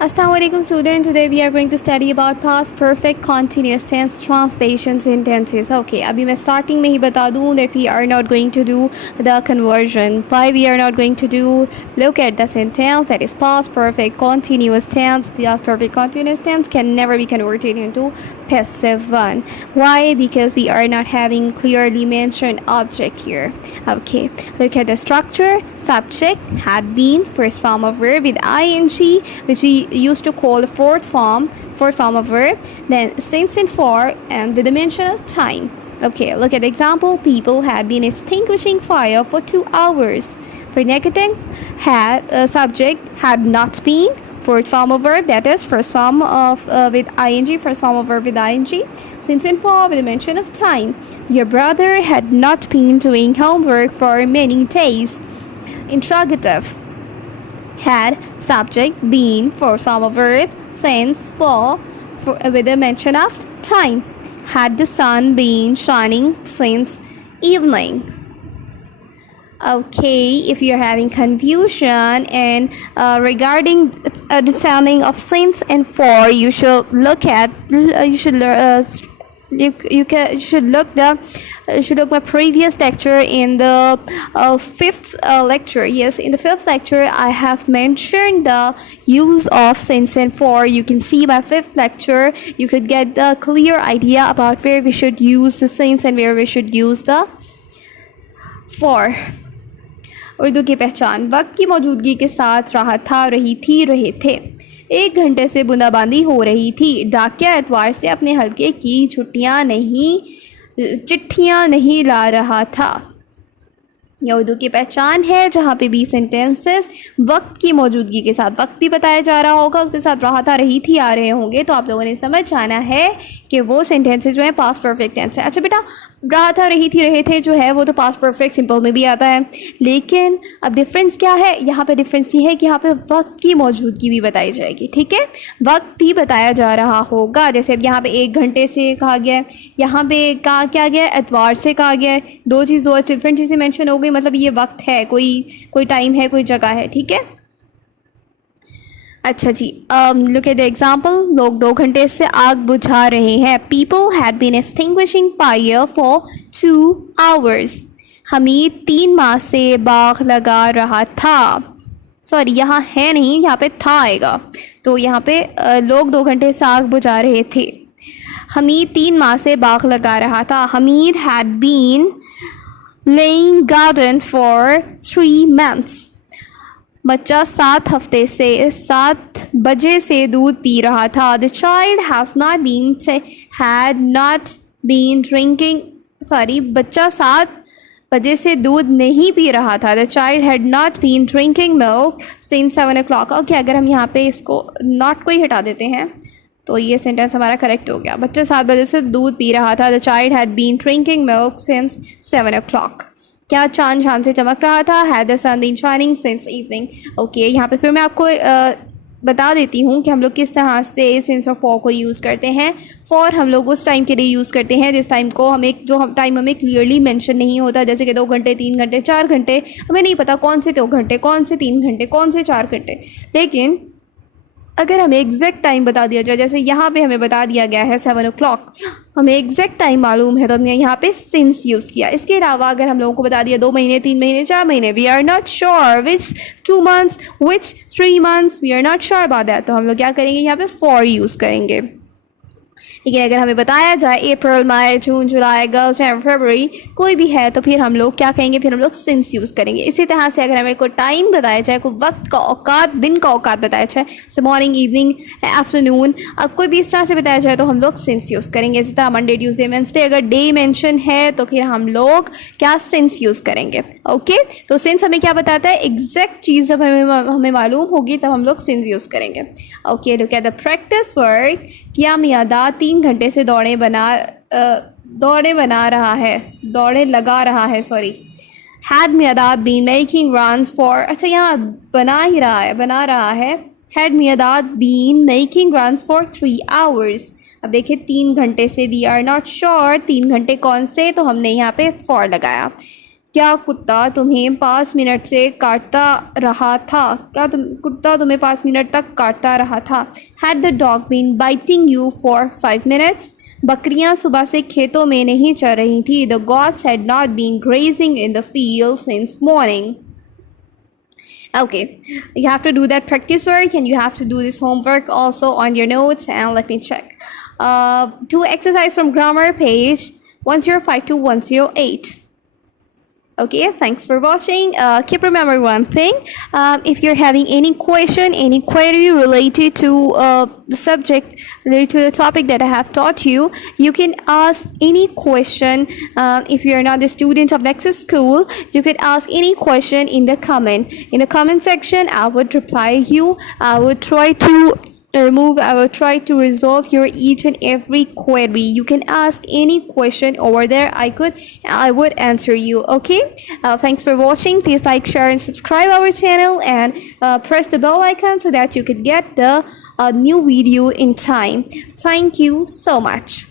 Assalamualaikum student. Today we are going to study about past perfect continuous tense translations in tenses. Okay, अभी मैं starting में ही बता दूँ that we are not going to do the conversion. Why we are not going to do? Look at the sentence that is past perfect continuous tense. The past perfect continuous tense can never be converted into passive one. Why? Because we are not having clearly mentioned object here. Okay, look at the structure. Subject had been, first form of verb with ing, which we used to call the fourth form of verb. Then since and for, and with the mention of time. Okay, look at the example. People had been extinguishing fire for 2 hours. For negative, subject had not been, fourth form of verb, that is first form of with ing, first form of verb with ing. Since and for, with the mention of time. Your brother had not been doing homework for many days. Interrogative, had subject been, fourth form of verb, since, for with the mention of time. Had the sun been shining since evening. Okay, if you're having confusion and regarding understanding of since and for, you should look at you should look my previous lecture in the fifth lecture. Yes, in the fifth lecture I have mentioned the use of since and for. You can see my fifth lecture. You could get the clear idea about where we should use the since and where we should use the for. Urdu की पहचान, वक्त की मौजूदगी के साथ रहा था, रही थी, रहे थे। 1 घंटे से बूंदाबांदी हो रही थी। डाकिया एतवार से अपने हल्के की चिट्ठियाँ नहीं ला रहा था। यह उर्दू की पहचान है जहाँ पे भी सेंटेंसेस वक्त की मौजूदगी के साथ, वक्त भी बताया जा रहा होगा, उसके साथ रहा था, रही थी आ रहे होंगे, तो आप लोगों ने समझ जाना है कि वो सेंटेंसेस जो है पास्ट परफेक्ट टेंस है। अच्छा बेटा, रहा था, रही थी, रहे थे जो है वो तो पास्ट परफेक्ट सिंपल में भी आता है, लेकिन अब डिफरेंस क्या है? यहाँ पे डिफरेंस ये है कि यहाँ पे वक्त की मौजूदगी भी बताई जाएगी। ठीक है, वक्त भी बताया जा रहा होगा। जैसे अब यहाँ पे 1 घंटे से कहा गया है, यहाँ पे कहा क्या गया, एतवार से कहा गया है। दो डिफरेंट चीज़ें मेंशन हो गई, मतलब ये वक्त है, कोई टाइम है, कोई जगह है। ठीक है, अच्छा जी, लुक एट द एग्जाम्पल। लोग 2 घंटे से आग बुझा रहे हैं। People had been extinguishing fire for 2 hours. Hamid 3 माह से बाग लगा रहा था। सॉरी, यहाँ है नहीं, यहाँ पे था आएगा, तो यहाँ पे लोग 2 घंटे से आग बुझा रहे थे। हमीद 3 माह से बाग लगा रहा था। Hamid had been laying garden for 3 months. बच्चा 7 बजे से दूध पी रहा था। The child had not been drinking. बच्चा 7 बजे से दूध नहीं पी रहा था। The child had not been drinking milk since 7 o'clock. Okay, अगर हम यहाँ पे इसको नॉट को ही हटा देते हैं तो ये सेंटेंस हमारा करेक्ट हो गया। बच्चा 7 बजे से दूध पी रहा था। The child had been drinking milk since 7 o'clock. क्या चांद शाम से चमक रहा था? Had the sun been shining since evening. Okay, यहाँ पे फिर मैं आपको बता देती हूँ कि हम लोग किस तरह से since और for को यूज़ करते हैं। for हम लोग उस टाइम के लिए यूज़ करते हैं जिस टाइम को टाइम हमें क्लियरली मेंशन नहीं होता, जैसे कि 2 घंटे, 3 घंटे, 4 घंटे, हमें नहीं पता कौन से 2 घंटे, कौन से 3 घंटे, कौन से 4 घंटे। लेकिन अगर हमें एग्जैक्ट टाइम बता दिया जाए, जैसे यहाँ पे हमें बता दिया गया है 7 o'clock, हमें एग्जैक्ट टाइम मालूम है तो हमने यहाँ पे सिंस यूज़ किया। इसके अलावा अगर हम लोगों को बता दिया 2 महीने, 3 महीने, 4 महीने, we are not sure which 2 months, which 3 months, we are not sure about that, तो हम लोग क्या करेंगे, यहाँ पे फॉर यूज़ करेंगे। लेकिन अगर हमें बताया जाए अप्रैल, मई, जून, जुलाई, अगस्त, जनवरी, फरवरी कोई भी है, तो फिर हम लोग क्या कहेंगे, फिर हम लोग सिंस यूज़ करेंगे। इसी तरह से अगर हमें कोई टाइम बताया जाए, कोई वक्त का औकात, दिन का औकात बताया जाए, जैसे मॉर्निंग, इवनिंग, आफ्टरनून, अब कोई भी इस तरह से बताया जाए तो हम लोग सिंस यूज़ करेंगे। इसी तरह मंडे, ट्यूसडे, वेडनेसडे, अगर डे मेंशन है तो फिर हम लोग क्या, सिंस यूज़ करेंगे। ओके, तो सिंस हमें क्या बताता है, एग्जैक्ट चीज़ जब हमें मालूम होगी तब हम लोग सिंस यूज़ करेंगे। Okay, look at the practice work. किया मियादा 3 घंटे से दौड़े लगा रहा है। Had Miandad been making runs for, अच्छा यहाँ बना रहा है। Had Miandad been making runs for 3 hours. अब देखिए 3 घंटे से वी आर नॉट श्योर, 3 घंटे कौन से, तो हमने यहाँ पे फॉर लगाया। क्या कुत्ता तुम्हें 5 मिनट से काटता रहा था? क्या कुत्ता तुम्हें 5 मिनट तक काटता रहा था? Had the dog been biting you for 5 minutes? बकरियां सुबह से खेतों में नहीं चल रही थी. The goats had not been grazing in the field since morning. Okay, you have to do that practice work and you have to do this homework also on your notes. And let me check. Do exercise from grammar page 105 to 108. Okay, thanks for watching. Keep remember one thing. If you're having any question, any query related to the subject, related to the topic that I have taught you, you can ask any question. If you're not a student of Nexus School, you could ask any question in the comment. In the comment section, I would reply you. I would try to I will try to resolve your each and every query. You can ask any question over there. I would answer you. Okay, thanks for watching. Please like, share and subscribe our channel, and press the bell icon so that you could get the new video in time. Thank you so much.